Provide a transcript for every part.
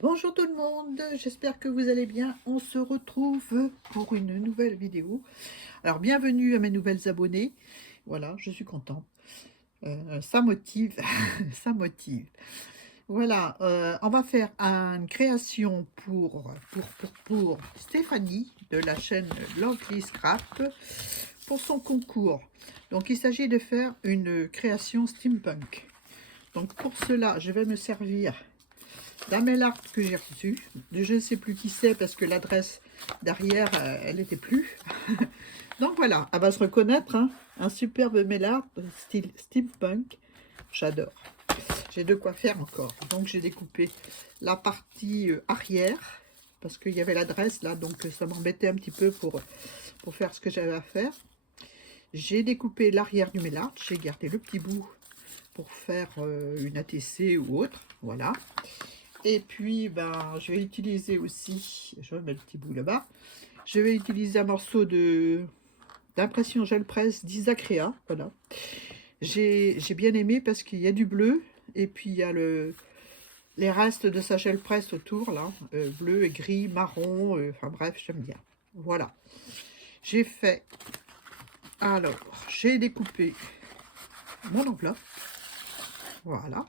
Bonjour tout le monde, j'espère que vous allez bien. On se retrouve pour une nouvelle vidéo. Alors bienvenue à mes nouvelles abonnés. Voilà, je suis contente. Ça motive, ça motive. Voilà, on va faire une création pour Stéphanie de la chaîne Lovely Scrap pour son concours. Donc il s'agit de faire une création steampunk. Donc pour cela, je vais me servir d'un mail art que j'ai reçu. Je ne sais plus qui c'est parce que l'adresse derrière, elle n'était plus. Donc voilà, elle va se reconnaître. Hein. Un superbe mail art style steampunk. J'adore. J'ai de quoi faire encore. Donc j'ai découpé la partie arrière parce qu'il y avait l'adresse là. Donc ça m'embêtait un petit peu pour faire ce que j'avais à faire. J'ai découpé l'arrière du mail art. J'ai gardé le petit bout pour faire une ATC ou autre. Voilà. Et puis, ben, je vais utiliser aussi, je vais mettre le petit bout là-bas, je vais utiliser un morceau d'impression gel presse d'Isacrea. Voilà. J'ai bien aimé parce qu'il y a du bleu et puis il y a les restes de sa gel presse autour, là, bleu et gris, marron, enfin bref, j'aime bien. Voilà. J'ai fait, alors, j'ai découpé mon enveloppe. Voilà.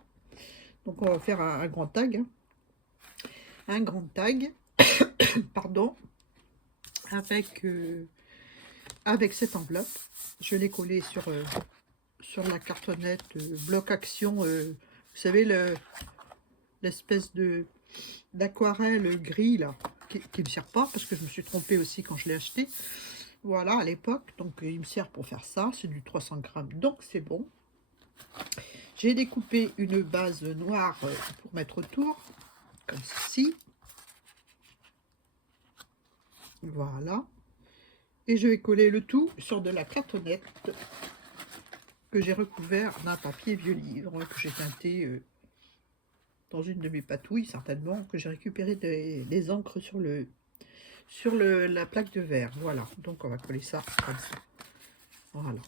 Donc on va faire un grand tag. Hein. Un grand tag, pardon, avec... avec cette enveloppe. Je l'ai collée sur la cartonnette bloc action. Vous savez, l'espèce d'aquarelle gris là, qui ne me sert pas parce que je me suis trompée aussi quand je l'ai acheté. Voilà, à l'époque. Donc, il me sert pour faire ça. C'est du 300 grammes, donc c'est bon. J'ai découpé une base noire pour mettre autour, comme ceci. Voilà. Et je vais coller le tout sur de la cartonnette que j'ai recouvert d'un papier vieux livre que j'ai teinté dans une de mes patouilles, certainement, que j'ai récupéré des encres sur la plaque de verre. Voilà, donc on va coller ça comme ça. Voilà.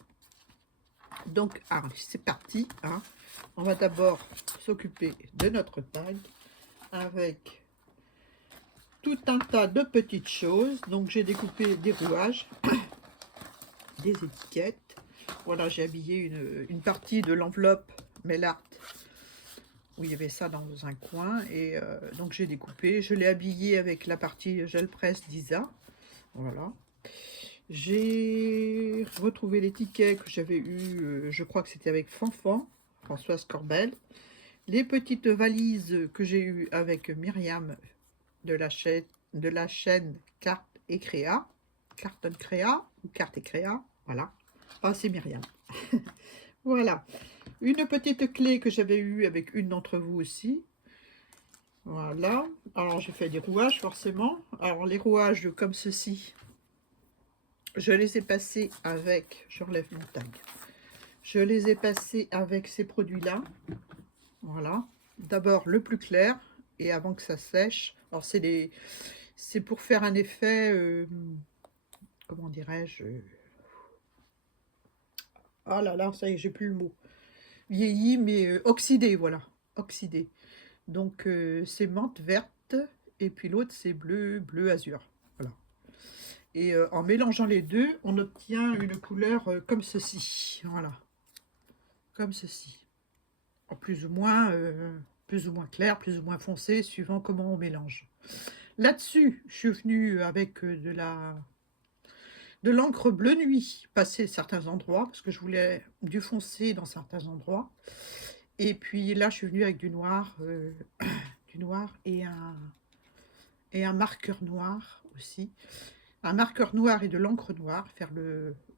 Donc, c'est parti. Hein. On va d'abord s'occuper de notre tag avec tout un tas de petites choses. Donc, j'ai découpé des rouages, des étiquettes. Voilà, j'ai habillé une partie de l'enveloppe Mail Art où il y avait ça dans un coin. Et donc, j'ai découpé. Je l'ai habillé avec la partie gel presse d'Isa. Voilà. J'ai retrouvé les tickets que j'avais eu, je crois que c'était avec Fanfan, Françoise Corbel. Les petites valises que j'ai eues avec Myriam de la chaîne Carte et Créa. Carton Créa ou Carte et Créa, voilà. Ah, c'est Myriam. Voilà. Une petite clé que j'avais eue avec une d'entre vous aussi. Voilà. Alors, j'ai fait des rouages, forcément. Alors, les rouages comme ceci, je les ai passés avec, je relève mon tag, je les ai passés avec ces produits-là. Voilà. D'abord le plus clair, et avant que ça sèche. Alors c'est pour faire un effet, comment dirais-je, ah là là, ça y est, j'ai plus le mot. Vieilli, mais oxydé, voilà. Oxydé. Donc c'est menthe verte, et puis l'autre c'est bleu azur. Voilà. Et en mélangeant les deux, on obtient une couleur comme ceci. Voilà. Comme ceci. En plus ou moins clair, plus ou moins foncé, suivant comment on mélange. Là-dessus, je suis venue avec de l'encre bleu nuit, passer certains endroits, parce que je voulais du foncé dans certains endroits. Et puis là, je suis venue avec du noir et un marqueur noir aussi. Un marqueur noir et de l'encre noire, faire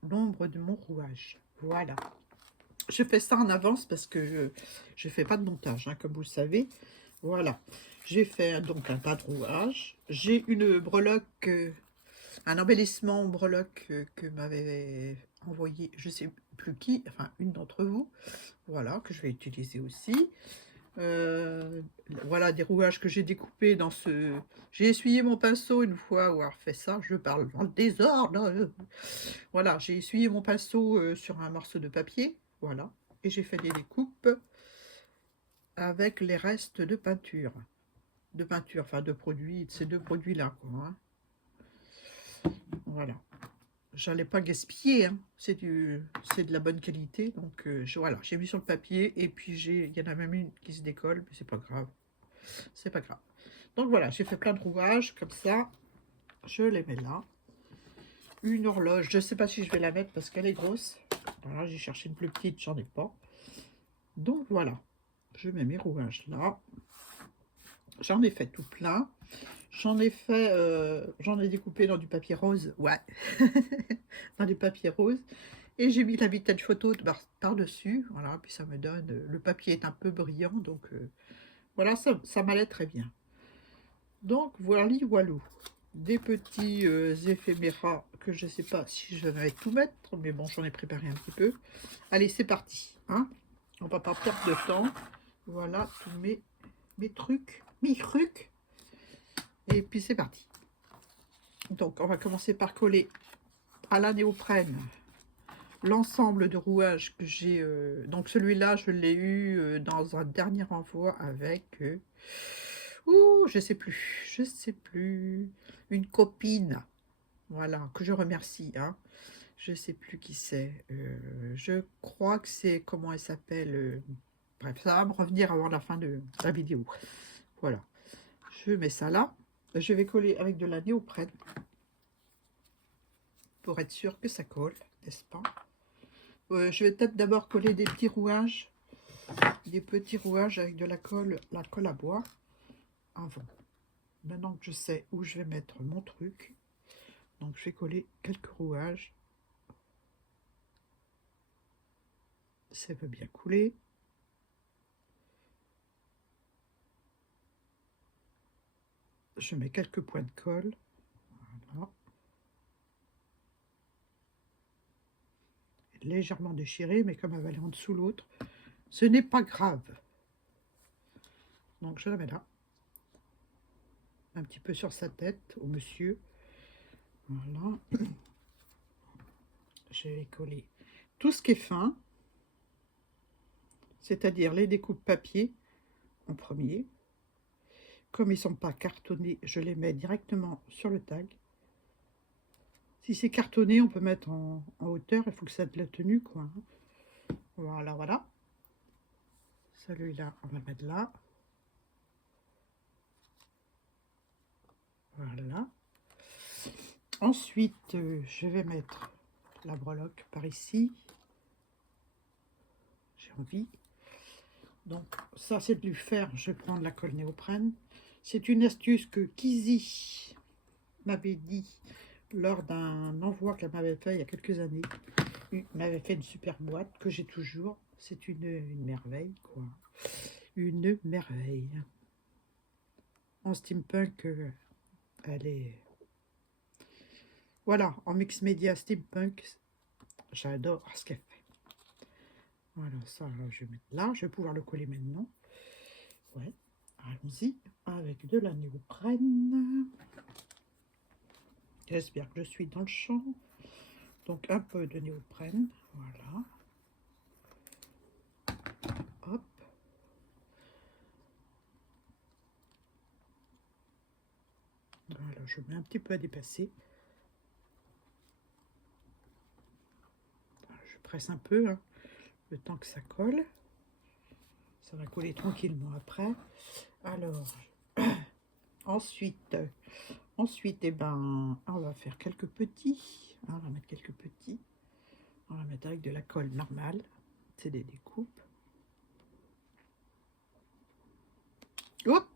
l'ombre de mon rouage. Voilà. Je fais ça en avance parce que je ne fais pas de montage, hein, comme vous le savez. Voilà. J'ai fait donc un tas de rouage. J'ai une breloque, un embellissement breloque que m'avait envoyé, je ne sais plus qui, enfin une d'entre vous. Voilà, que je vais utiliser aussi. Voilà des rouages que j'ai découpés dans ce... J'ai essuyé mon pinceau une fois avoir fait ça. Je parle dans le désordre. Voilà, j'ai essuyé mon pinceau sur un morceau de papier. Voilà. Et j'ai fait des découpes avec les restes de peinture. de peinture, enfin de produits, de ces deux produits-là, quoi. Hein. Voilà. J'allais pas gaspiller, hein. C'est de la bonne qualité, donc voilà, j'ai mis sur le papier, et puis il y en a même une qui se décolle, mais c'est pas grave, c'est pas grave. Donc voilà, j'ai fait plein de rouages, comme ça, je les mets là. Une horloge, je sais pas si je vais la mettre parce qu'elle est grosse. Voilà, j'ai cherché une plus petite, j'en ai pas. Donc voilà, je mets mes rouages là. J'en ai fait tout plein. J'en ai découpé dans du papier rose, ouais, dans du papier rose. Et j'ai mis la vitesse photo par-dessus, voilà, puis ça me donne, le papier est un peu brillant, donc voilà, ça m'allait très bien. Donc voilà, voilou, des petits éphéméras que je sais pas si je vais tout mettre, mais bon, j'en ai préparé un petit peu. Allez, c'est parti, hein, on va pas perdre de temps. Voilà tous mes trucs, et puis c'est parti. Donc on va commencer par coller à la néoprène l'ensemble de rouages que j'ai. Donc celui-là, je l'ai eu dans un dernier envoi avec je sais plus, une copine, voilà, que je remercie, hein. Je sais plus qui c'est. Je crois que c'est, comment elle s'appelle, bref, ça va me revenir avant la fin de la vidéo. Voilà, je mets ça là. Je vais coller avec de la néoprène pour être sûr que ça colle, n'est-ce pas? Je vais peut-être d'abord coller des petits rouages avec de la colle à bois avant. Maintenant que je sais où je vais mettre mon truc, donc je vais coller quelques rouages. Ça veut bien couler. Je mets quelques points de colle. Voilà. Légèrement déchiré, mais comme elle va aller en dessous l'autre, ce n'est pas grave. Donc je la mets là. Un petit peu sur sa tête, au monsieur. Voilà. Je vais coller tout ce qui est fin, c'est-à-dire les découpes papier en premier. Comme ils ne sont pas cartonnés, je les mets directement sur le tag. Si c'est cartonné, on peut mettre en hauteur, il faut que ça ait de la tenue, quoi. Voilà, voilà. Celui-là, on va mettre là. Voilà. Ensuite, je vais mettre la breloque par ici. J'ai envie. Donc, ça, c'est de lui faire. Je vais prendre la colle néoprène. C'est une astuce que Kizzy m'avait dit lors d'un envoi qu'elle m'avait fait il y a quelques années. Elle m'avait fait une super boîte que j'ai toujours. C'est une merveille, quoi. Une merveille. En steampunk, elle est... Voilà, en mix média steampunk, j'adore ce qu'elle fait. Voilà, ça, je vais mettre là. Je vais pouvoir le coller maintenant. Ouais, allons-y avec de la néoprène. J'espère que je suis dans le champ. Donc un peu de néoprène, voilà. Hop. Voilà, je mets un petit peu à dépasser. Voilà, je presse un peu, hein, le temps que ça colle. Ça va coller tranquillement après. Alors, ensuite, eh ben, on va faire quelques petits. On va mettre quelques petits. On va mettre avec de la colle normale. C'est des découpes. Hop!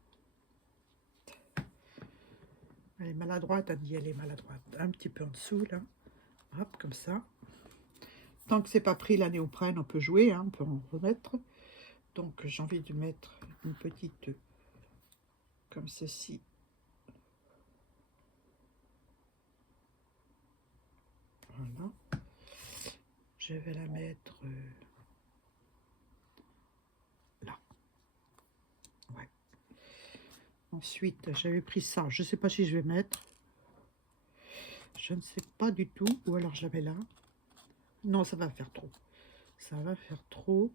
Elle est maladroite, elle dit elle est maladroite. Un petit peu en dessous, là. Hop, comme ça. Tant que c'est pas pris la néoprène, on peut jouer, hein, on peut en remettre. Donc j'ai envie de mettre une petite comme ceci. Voilà. Je vais la mettre là. Ouais. Ensuite, j'avais pris ça. Je ne sais pas si je vais mettre. Je ne sais pas du tout. Ou alors je la mets là. Non, ça va faire trop. Ça va faire trop.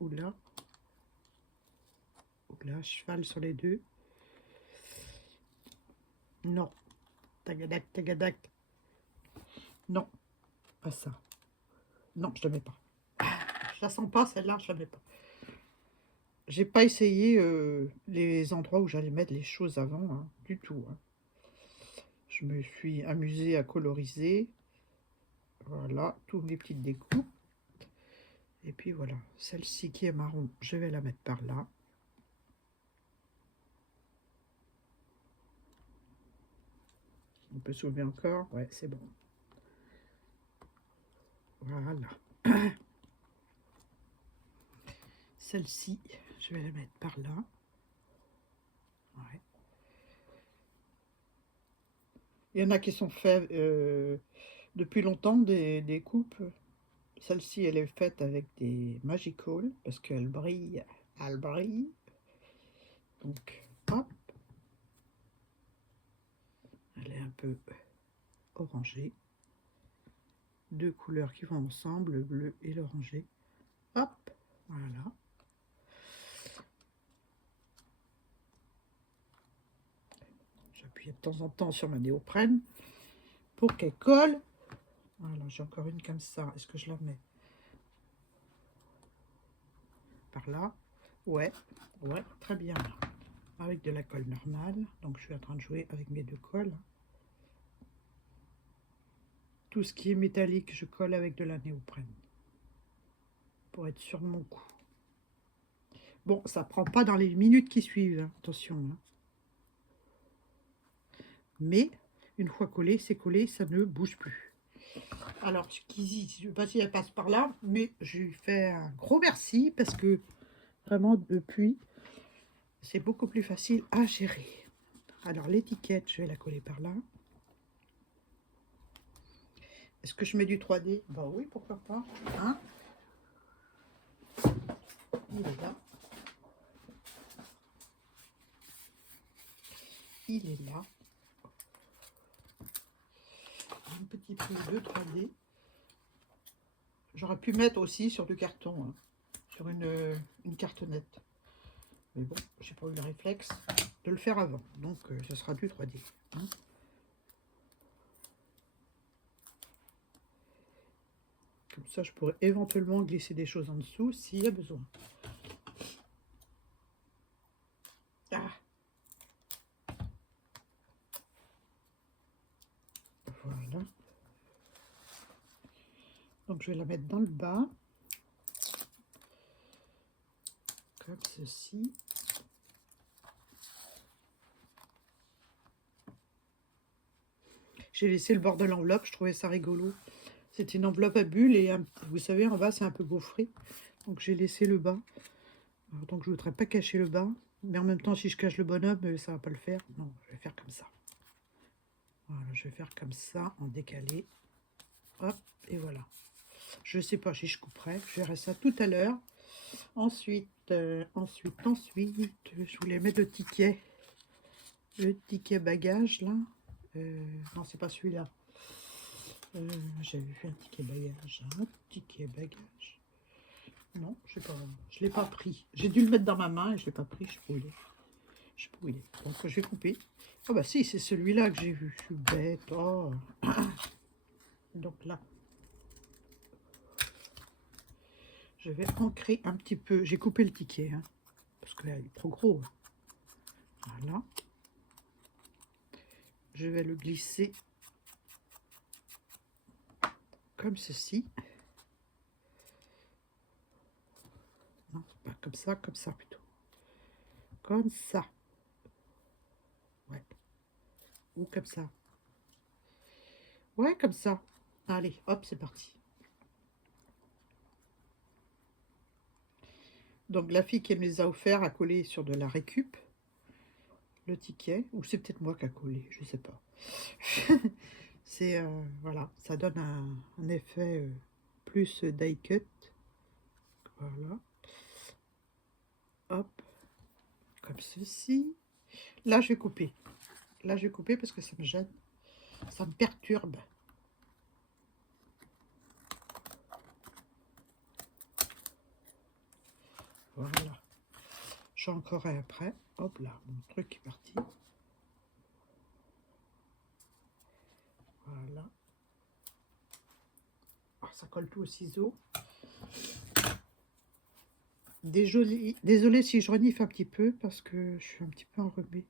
Ou là. Ou là, cheval sur les deux. Non. Tagadac, tagadac. Non, pas ça. Non, je ne la mets pas. Je la sens pas, celle-là, je la mets pas. J'ai pas essayé les endroits où j'allais mettre les choses avant, hein, du tout. Hein. Je me suis amusée à coloriser. Voilà, toutes les petites découpes. Et puis voilà, celle-ci qui est marron, je vais la mettre par là. On peut soulever encore, ouais, c'est bon. Voilà. Celle-ci, je vais la mettre par là. Ouais. Il y en a qui sont faits depuis longtemps, des coupes. Celle-ci, elle est faite avec des Magical, parce qu'elle brille, elle brille. Donc, hop. Elle est un peu orangée. Deux couleurs qui vont ensemble, le bleu et l'orangé. Hop, voilà. J'appuie de temps en temps sur ma néoprène pour qu'elle colle. Voilà, j'ai encore une comme ça. Est-ce que je la mets par là? Ouais, ouais, très bien. Avec de la colle normale. Donc, je suis en train de jouer avec mes deux colles. Tout ce qui est métallique, je colle avec de la néoprène. Pour être sûr de mon coup. Bon, ça prend pas dans les minutes qui suivent. Hein. Attention. Hein. Mais, une fois collé, c'est collé, ça ne bouge plus. Alors, Kizzy, je ne sais pas si elle passe par là, mais je lui fais un gros merci parce que vraiment, depuis, c'est beaucoup plus facile à gérer. Alors, l'étiquette, je vais la coller par là. Est-ce que je mets du 3D? Bah oui, pourquoi pas. Hein? Il est là. Il est là. Un petit peu de 3D. J'aurais pu mettre aussi sur du carton, hein, sur une cartonnette. Mais bon, j'ai pas eu le réflexe de le faire avant. Donc, ce sera du 3D. Hein. Comme ça, je pourrais éventuellement glisser des choses en dessous s'il y a besoin. Ah. Voilà. Donc, je vais la mettre dans le bas. Comme ceci. J'ai laissé le bord de l'enveloppe, je trouvais ça rigolo. C'est une enveloppe à bulles et vous savez, en bas, c'est un peu gaufré. Donc, j'ai laissé le bas. Alors, donc, je ne voudrais pas cacher le bas. Mais en même temps, si je cache le bonhomme, ça ne va pas le faire. Non, je vais faire comme ça. Voilà, je vais faire comme ça, en décalé. Hop, et voilà. Je ne sais pas si je couperai. Je verrai ça tout à l'heure. Ensuite, je voulais mettre le ticket. Le ticket bagage, là. Non, c'est pas celui-là. J'avais vu un ticket bagage. Un ticket bagage. Non, je sais pas. Je l'ai pas pris. J'ai dû le mettre dans ma main et je l'ai pas pris. Je brûlais. Je brûlais. Donc je vais couper. Oh bah si, c'est celui-là que j'ai vu. Je suis bête. Oh. Donc là, je vais ancrer un petit peu. J'ai coupé le ticket, hein, parce que là, il est trop gros. Voilà. Je vais le glisser comme ceci. Non, pas comme ça plutôt. Comme ça. Ouais. Ou comme ça. Ouais, comme ça. Allez, hop, c'est parti. Donc la fille qui me les a offerts a collé sur de la récup. Le ticket. Ou c'est peut-être moi qui a collé, je sais pas. C'est, voilà, ça donne un effet plus die cut. Voilà. Hop. Comme ceci. Là, je vais couper. Là, je vais couper parce que ça me gêne. Ça me perturbe. Voilà. J'en encore un après. Hop là, mon truc est parti. recolle tout au ciseau. Désolée si je renifle un petit peu parce que je suis un petit peu enrhumée.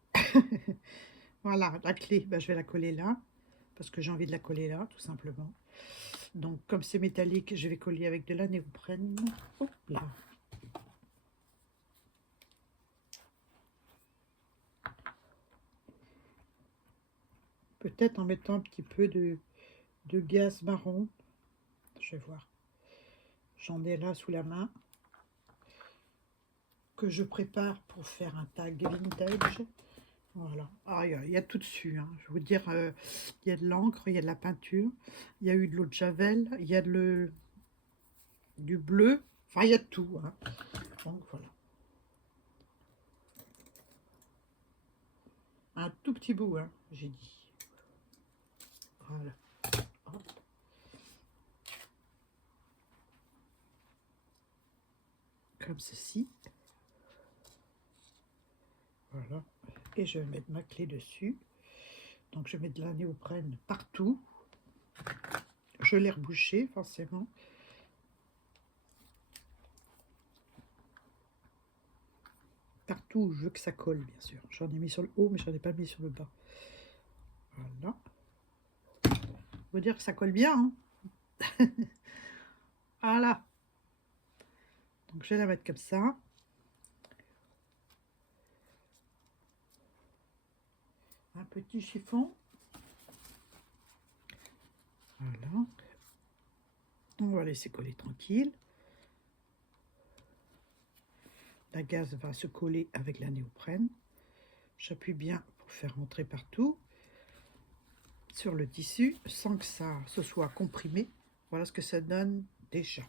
Voilà, la clé, ben, je vais la coller là parce que j'ai envie de la coller là, tout simplement. Donc, comme c'est métallique, je vais coller avec de la néoprène. Hop là. Peut-être en mettant un petit peu de gaz marron. Je vais voir. J'en ai là sous la main que je prépare pour faire un tag vintage. Voilà. Ah, il y a tout dessus. Hein. Je vais vous dire, il y a de l'encre, il y a de la peinture, il y a eu de l'eau de javel, il y a du bleu. Enfin, il y a de tout. Hein. Donc voilà. Un tout petit bout, hein, j'ai dit. Voilà. Hop. Comme ceci. Voilà. Et je vais mettre ma clé dessus. Donc je mets de la néoprène partout. Je l'ai rebouché forcément. Partout où je veux que ça colle, bien sûr. J'en ai mis sur le haut, mais je n'en ai pas mis sur le bas. Voilà. Faut dire que ça colle bien. Hein. Voilà. Donc je vais la mettre comme ça. Un petit chiffon. Voilà. On va laisser coller tranquille. La gaze va se coller avec la néoprène. J'appuie bien pour faire rentrer partout sur le tissu sans que ça se soit comprimé. Voilà ce que ça donne déjà.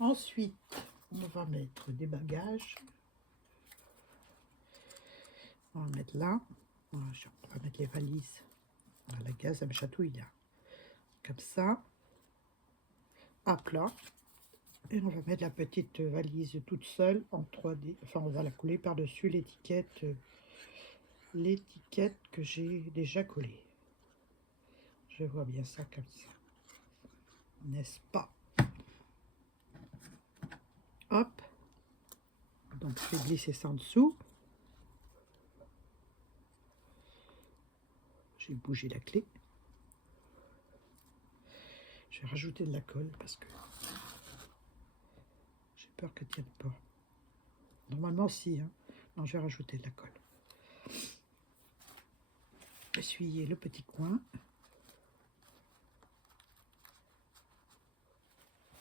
Ensuite, on va mettre des bagages. On va mettre là. Voilà, on va mettre les valises. Voilà, la gaze, elle me chatouille là. Comme ça. À plat. Et on va mettre la petite valise toute seule en 3D. Enfin, on va la coller par-dessus l'étiquette que j'ai déjà collée. Je vois bien ça comme ça. N'est-ce pas? Hop. Donc, je vais glisser ça en dessous. J'ai bougé la clé. Je vais rajouter de la colle parce que j'ai peur qu'elle ne tienne pas. Normalement, si. Hein. Non, je vais rajouter de la colle. Essuyer le petit coin.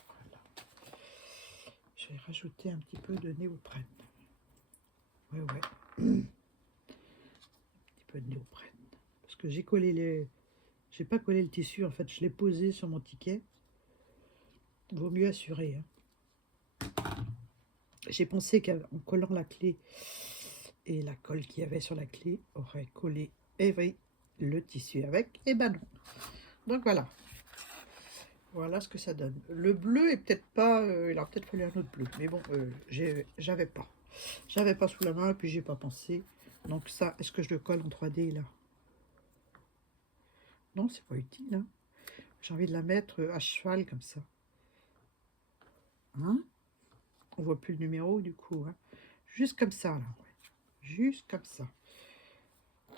Voilà. Je vais rajouter un petit peu de néoprène. Ouais. Un petit peu de néoprène. Parce que j'ai collé les... J'ai pas collé le tissu, en fait, je l'ai posé sur mon ticket. Vaut mieux assurer. Hein. J'ai pensé qu'en collant la clé et la colle qu'il y avait sur la clé aurait collé le tissu avec. Et ben non. Donc voilà. Voilà ce que ça donne. Le bleu est peut-être pas... il a peut-être fallu un autre bleu. Mais bon, j'avais pas. J'avais pas sous la main, puis j'ai pas pensé. Donc ça, est-ce que je le colle en 3D là? Non, c'est pas utile. Hein. J'ai envie de la mettre à cheval comme ça. Hein? On voit plus le numéro du coup. Hein. Juste comme ça là. Ouais. Juste comme ça.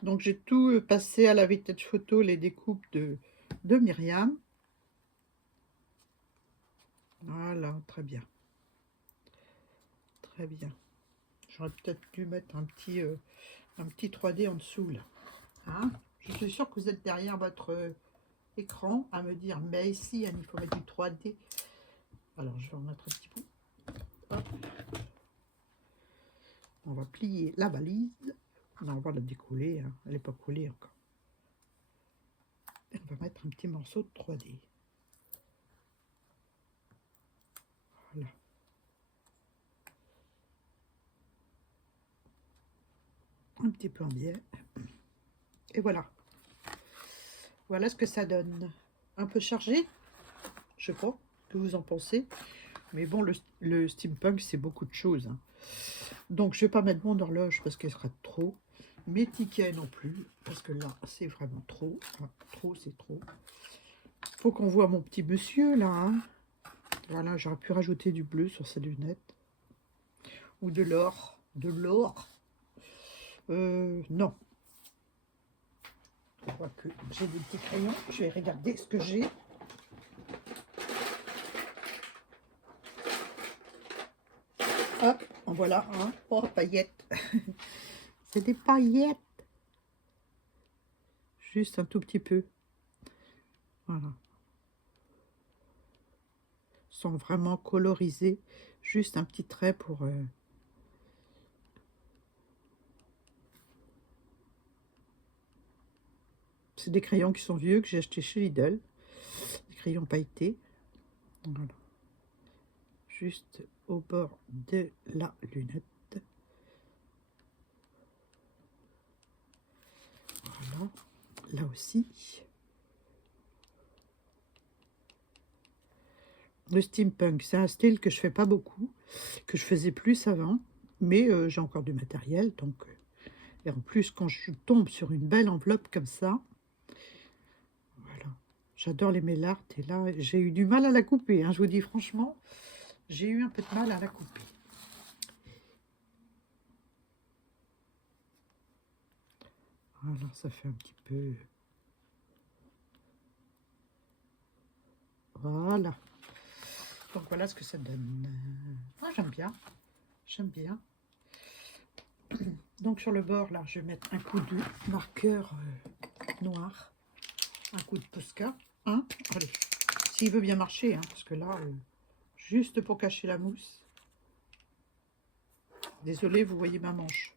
Donc j'ai tout passé à la vintage photo, les découpes de Myriam. Voilà, très bien. Très bien. J'aurais peut-être dû mettre un petit 3D en dessous là. Hein? Je suis sûre que vous êtes derrière votre écran à me dire, mais ici, il faut mettre du 3D. Alors, je vais en mettre un petit bout. Hop. On va plier la valise. Non, on va la décoller. Hein. Elle n'est pas collée encore. Et on va mettre un petit morceau de 3D. Voilà. Un petit peu en biais. Et voilà. Voilà ce que ça donne. Un peu chargé. Je sais pas ce que vous en pensez. Mais bon, le steampunk, c'est beaucoup de choses. Hein. Donc, je vais pas mettre mon horloge parce qu'elle sera trop. Mes tickets non plus. Parce que là, c'est vraiment trop. Enfin, trop, c'est trop. Faut qu'on voit mon petit monsieur, là. Hein. Voilà, j'aurais pu rajouter du bleu sur ces lunettes. Ou de l'or. De l'or. Non. Je vois que j'ai des petits crayons. Je vais regarder ce que j'ai. Hop, en voilà un. Oh, paillettes. C'est des paillettes. Juste un tout petit peu. Voilà. Sans vraiment coloriser. Juste un petit trait pour... C'est des crayons qui sont vieux, que j'ai acheté chez Lidl. Des crayons pailletés. Voilà. Juste au bord de la lunette. Voilà. Là aussi. Le steampunk, c'est un style que je fais pas beaucoup, que je faisais plus avant, mais j'ai encore du matériel, donc... et en plus, quand je tombe sur une belle enveloppe comme ça, voilà. J'adore les mélards, et là, j'ai eu du mal à la couper, hein, je vous dis franchement, j'ai eu un peu de mal à la couper. Voilà, ça fait un petit peu... Voilà. Donc voilà ce que ça donne. Ah, j'aime bien. J'aime bien. Donc sur le bord, là, je vais mettre un coup de marqueur noir. Un coup de Posca. Hein, allez. S'il veut bien marcher, hein, parce que là, juste pour cacher la mousse. Désolée, vous voyez ma manche.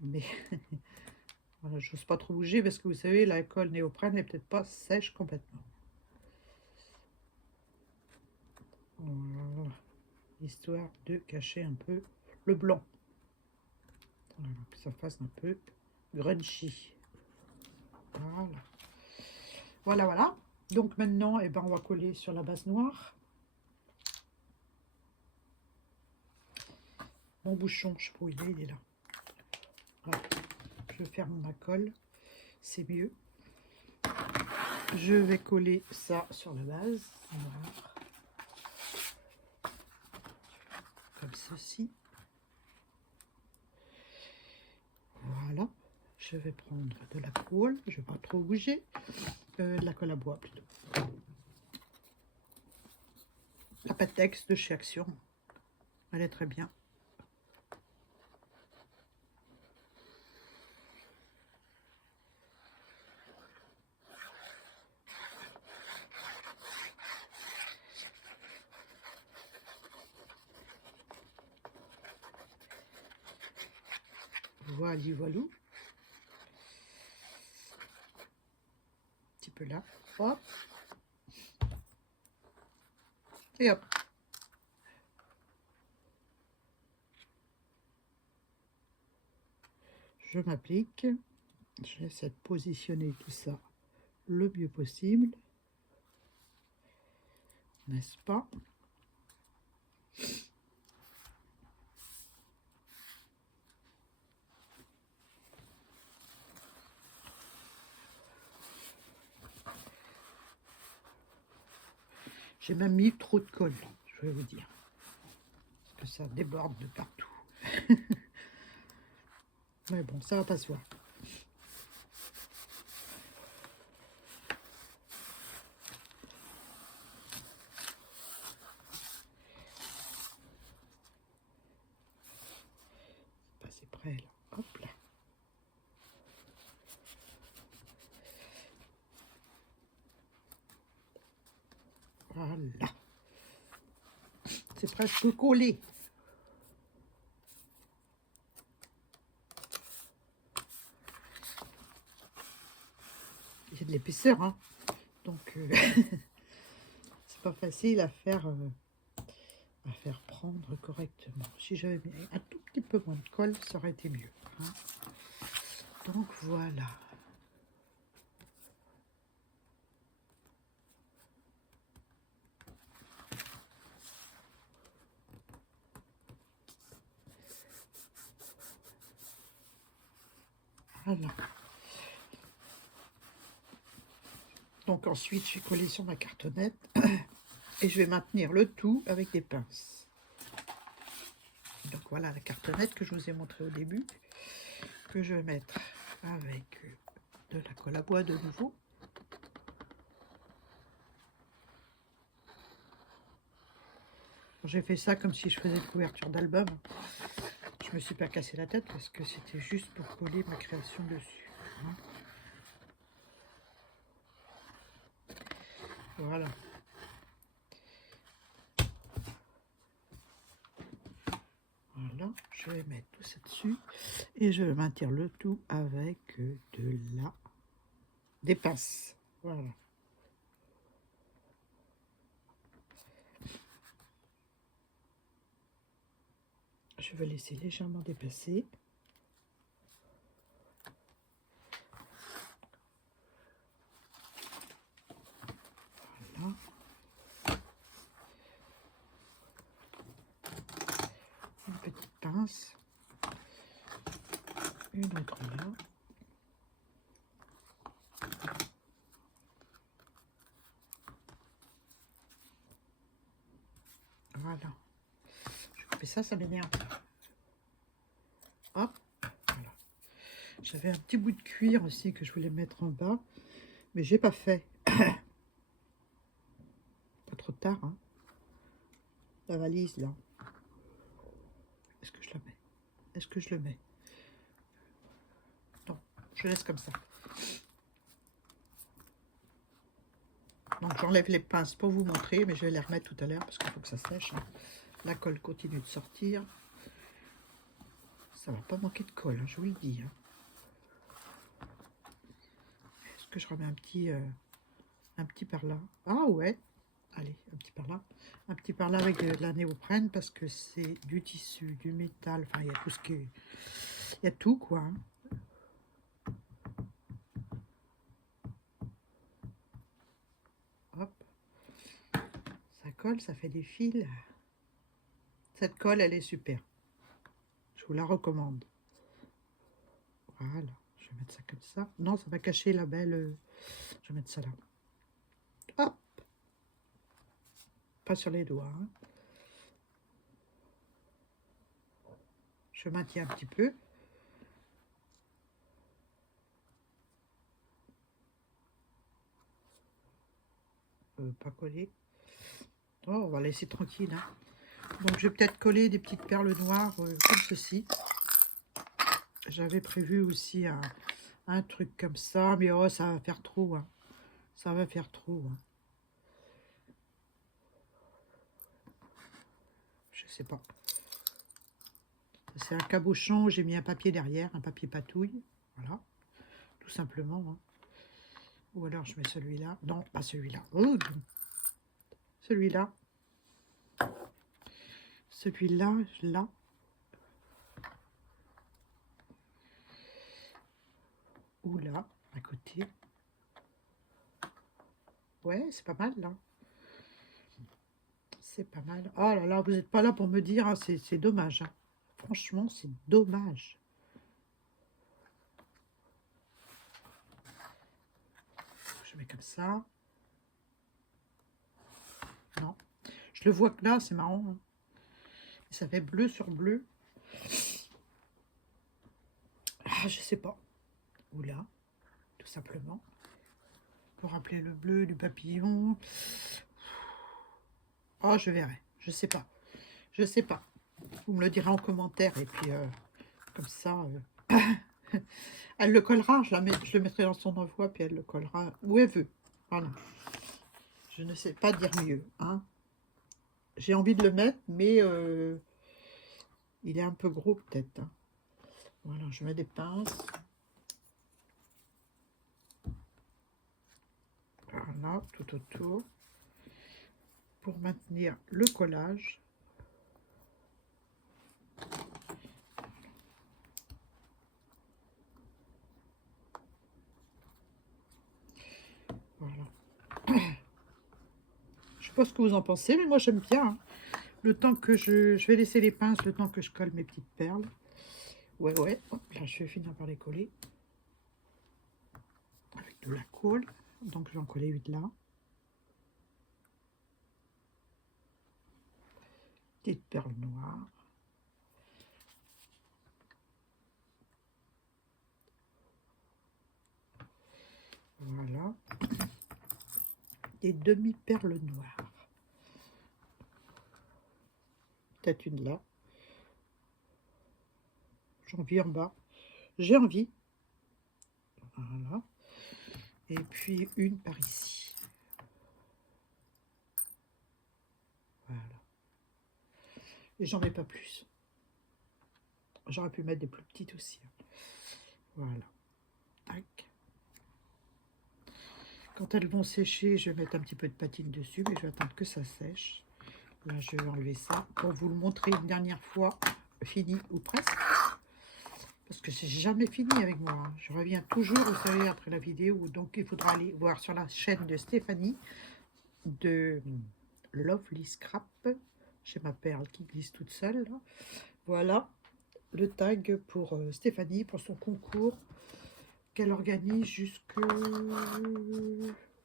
Mais voilà, j'ose pas trop bouger parce que vous savez, la colle néoprène n'est peut-être pas sèche complètement. Voilà. Histoire de cacher un peu le blanc. Voilà, que ça fasse un peu grungy. Voilà. Voilà, voilà. Donc maintenant, eh ben, on va coller sur la base noire. Mon bouchon, je sais pas où il est là. Voilà. Je ferme ma colle, c'est mieux. Je vais coller ça sur la base noire. Comme ceci. Voilà. Je vais prendre de la colle, je ne vais pas trop bouger. De la colle à bois plutôt. La Patex de chez Action. Elle est très bien. Voilà, voilà. Un petit peu là. Hop. Et hop. Je m'applique. J'essaie de positionner tout ça le mieux possible. N'est-ce pas? J'ai même mis trop de colle, je vais vous dire. Parce que ça déborde de partout. Mais bon, ça va pas se voir. C'est prêt là. Hop là. Voilà. C'est presque collé. Il y a de l'épaisseur, hein. Donc, c'est pas facile à faire prendre correctement. Si j'avais mis un tout petit peu moins de colle, ça aurait été mieux. Hein. Donc, voilà. Voilà. Donc ensuite, je vais coller sur ma cartonnette. Et je vais maintenir le tout avec des pinces. Donc voilà la cartonnette que je vous ai montré au début, que je vais mettre avec de la colle à bois de nouveau. J'ai fait ça comme si je faisais une couverture d'album. Je me suis pas cassé la tête parce que c'était juste pour coller ma création dessus. Voilà. Voilà, je vais mettre tout ça dessus et je vais maintenir le tout avec des pinces. Voilà. Je vais laisser légèrement dépasser. Voilà. Une petite pince. Une autre là. Voilà. Je fais ça, ça m'énerve. Hop. Voilà. J'avais un petit bout de cuir aussi que je voulais mettre en bas, mais j'ai pas fait. Pas trop tard, hein. La valise là. Est-ce que je la mets? Est-ce que je le mets? Non, je laisse comme ça. Donc j'enlève les pinces pour vous montrer, mais je vais les remettre tout à l'heure parce qu'il faut que ça sèche. Hein. La colle continue de sortir. Ça va pas manquer de colle, hein, je vous le dis. Hein. Est-ce que je remets un petit par là? Ah ouais. Allez, un petit par là. Un petit par là avec de la néoprène parce que c'est du tissu, du métal. Enfin, il y a tout ce qui est... Il y a tout, quoi. Hein. Hop. Ça colle, ça fait des fils. Cette colle, elle est super. Je vous la recommande. Voilà. Je vais mettre ça comme ça. Non, ça va cacher la belle... Je vais mettre ça là. Hop. Pas sur les doigts. Hein. Je maintiens un petit peu. Pas coller. Oh, on va laisser tranquille. Hein. Donc, je vais peut-être coller des petites perles noires comme ceci. J'avais prévu aussi un truc comme ça, mais oh, ça va faire trop. Hein. Ça va faire trop. Hein. Je sais pas. C'est un cabochon, j'ai mis un papier derrière, un papier patouille. Voilà, tout simplement. Hein. Ou alors je mets celui-là. Non, pas celui-là. Oh, celui-là. Celui-là, là. Ou là, à côté. Ouais, c'est pas mal, là. C'est pas mal. Oh là là, vous n'êtes pas là pour me dire, hein, c'est dommage. Hein. Franchement, c'est dommage. Je mets comme ça. Non. Je le vois que là, c'est marrant. Hein. Ça fait bleu sur bleu. Ah, je sais pas. Ou là, tout simplement. Pour rappeler le bleu du papillon. Oh, je verrai. Je sais pas. Je sais pas. Vous me le direz en commentaire. Et puis, comme ça, elle le collera. Je le mettrai dans son envoi. Puis elle le collera où elle veut. Voilà. Je ne sais pas dire mieux. Hein. J'ai envie de le mettre, mais il est un peu gros peut-être. Hein. Voilà, je mets des pinces. Voilà, tout autour. Pour maintenir le collage. Voilà. Je sais pas ce que vous en pensez, mais moi j'aime bien. Hein. Le temps que je vais laisser les pinces, le temps que je colle mes petites perles. Ouais, ouais. Hop, là, je vais finir par les coller. Avec de la colle. Donc, je vais en coller 8 là. Petite perle noire. Voilà. Des demi-perles noires. Peut-être une là. J'en vis en bas. J'ai envie. Voilà. Et puis une par ici. Voilà. Et j'en mets pas plus. J'aurais pu mettre des plus petites aussi. Voilà. Tac. Quand elles vont sécher, je vais mettre un petit peu de patine dessus, mais je vais attendre que ça sèche. Là, je vais enlever ça pour vous le montrer une dernière fois, fini ou presque. Parce que c'est jamais fini avec moi. Hein. Je reviens toujours, vous savez, après la vidéo. Donc, il faudra aller voir sur la chaîne de Stéphanie, de Lovely Scrap. J'ai ma perle qui glisse toute seule. Là. Voilà le tag pour Stéphanie, pour son concours qu'elle organise jusque...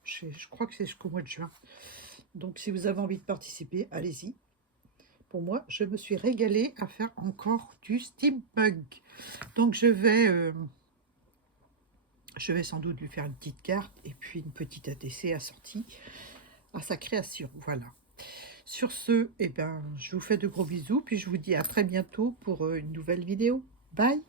Je crois que c'est jusqu'au mois de juin. Donc, si vous avez envie de participer, allez-y. Pour moi, je me suis régalée à faire encore du steampunk. Donc, je vais sans doute lui faire une petite carte et puis une petite ATC assortie à sa création. Voilà. Sur ce, eh ben, je vous fais de gros bisous, puis je vous dis à très bientôt pour une nouvelle vidéo. Bye!